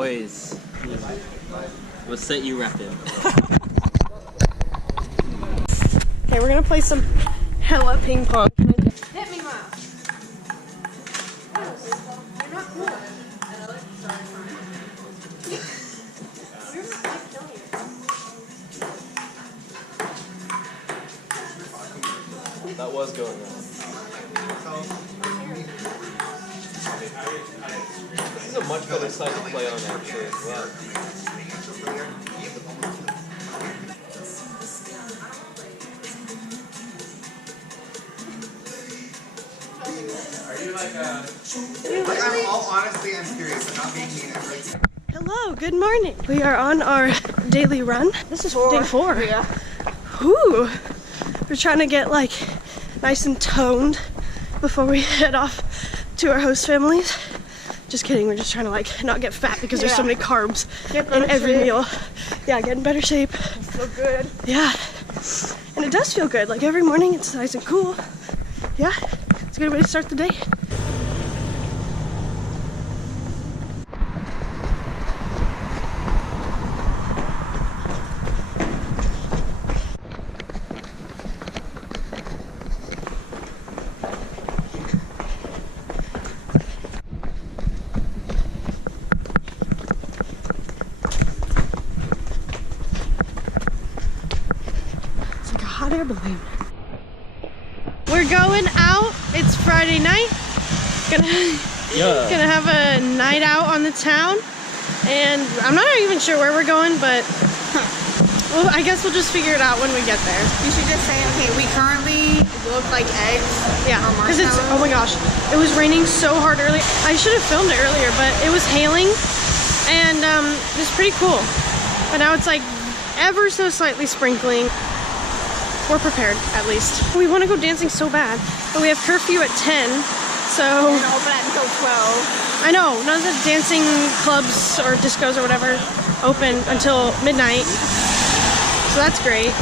boys. What's that you repping? Okay, we're gonna play some hella ping pong. Hit me, Mom. You're not cool. That was going on. This is a much better side to play on actually as well. Are you like honestly, I'm curious. I'm not being mean. Hello, good morning. We are on our daily run. This is day 4. Yeah. Whew. We're trying to get like nice and toned before we head off to our host families. Just kidding, we're just trying to like not get fat because there's so many carbs in every meal. Yeah, get in better shape. So good. Yeah. And it does feel good. Like every morning it's nice and cool. Yeah, it's a good way to start the day. Hot air balloon. We're going out. It's Friday night. Gonna have a night out on the town, and I'm not even sure where we're going, but well, I guess we'll just figure it out when we get there. You should just say, okay, we currently look like eggs. Yeah, because it's, oh my gosh, it was raining so hard earlier. I should have filmed it earlier, but it was hailing, and it was pretty cool. But now it's like ever so slightly sprinkling. We're prepared, at least. We want to go dancing so bad, but we have curfew at 10, so... And open it until 12. I know, none of the dancing clubs or discos or whatever open until midnight, so that's great.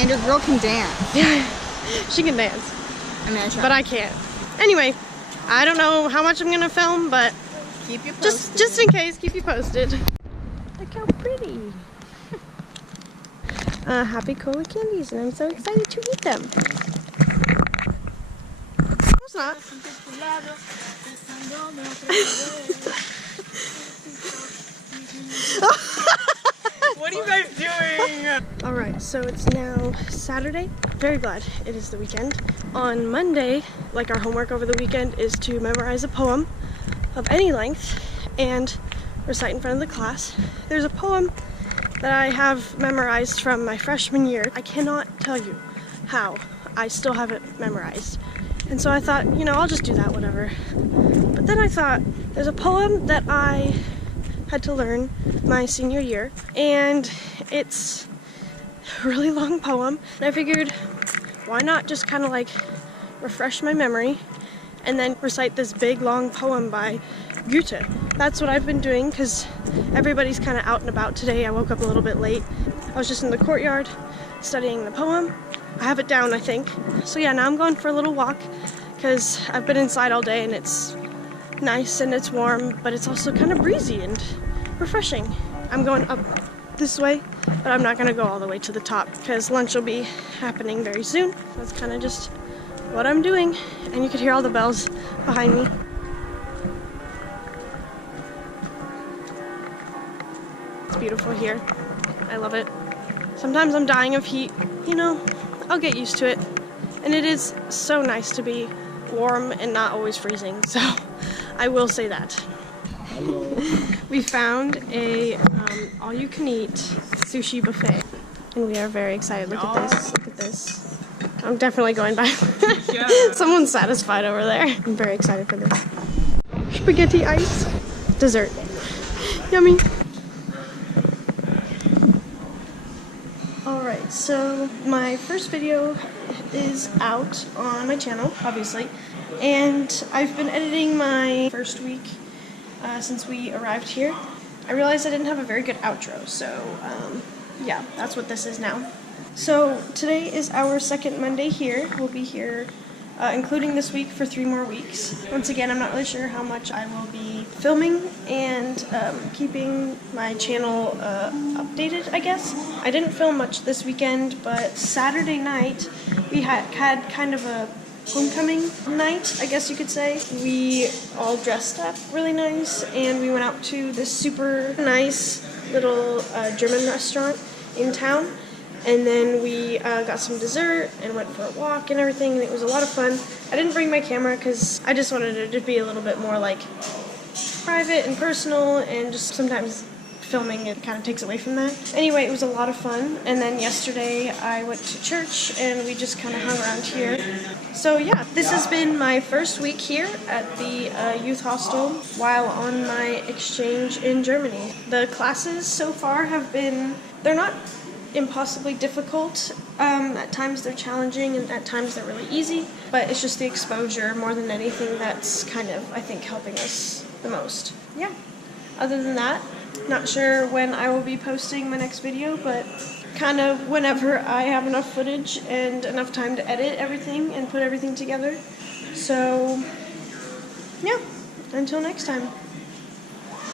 And your girl can dance. Yeah, she can dance, I mean, but I can't. Anyway, I don't know how much I'm gonna film, but keep you posted. Just in case, keep you posted. Look how pretty. Happy Cola candies, and I'm so excited to eat them. No, it's not. What are you guys doing? Alright, so it's now Saturday. Very glad it is the weekend. On Monday, like our homework over the weekend is to memorize a poem of any length and recite in front of the class. There's a poem that I have memorized from my freshman year. I cannot tell you how I still have it memorized. And so I thought, you know, I'll just do that, whatever. But then I thought, there's a poem that I had to learn my senior year, and it's a really long poem. And I figured, why not just kind of like refresh my memory and then recite this big long poem by Goethe. That's what I've been doing because everybody's kind of out and about today. I woke up a little bit late. I was just in the courtyard studying the poem. I have it down, I think. So yeah, now I'm going for a little walk because I've been inside all day and it's nice and it's warm, but it's also kind of breezy and refreshing. I'm going up this way, but I'm not going to go all the way to the top because lunch will be happening very soon. That's kind of just what I'm doing, and you could hear all the bells behind me. It's beautiful here. I love it. Sometimes I'm dying of heat, you know, I'll get used to it. And it is so nice to be warm and not always freezing, so I will say that. We found a all-you-can-eat sushi buffet, and we are very excited. Look at this, look at this. I'm definitely going back. Someone's satisfied over there. I'm very excited for this. Spaghetti ice. Dessert. Yummy. Alright, so my first video is out on my channel, obviously. And I've been editing my first week since we arrived here. I realized I didn't have a very good outro, so yeah, that's what this is now. So today is our second Monday here. We'll be here including this week for 3 more weeks. Once again, I'm not really sure how much I will be filming and keeping my channel updated, I guess. I didn't film much this weekend, but Saturday night we had kind of a homecoming night, I guess you could say. We all dressed up really nice, and we went out to this super nice little German restaurant in town, and then we got some dessert and went for a walk and everything, and it was a lot of fun. I didn't bring my camera because I just wanted it to be a little bit more like private and personal, and just sometimes filming it kind of takes away from that. Anyway, it was a lot of fun, and then yesterday I went to church and we just kind of hung around here. So yeah, this has been my first week here at the youth hostel while on my exchange in Germany. The classes so far have been, they're not impossibly difficult. At times they're challenging and at times they're really easy, but it's just the exposure more than anything that's kind of, I think, helping us the most. Yeah. Other than that, not sure when I will be posting my next video, but kind of whenever I have enough footage and enough time to edit everything and put everything together. So, yeah, until next time.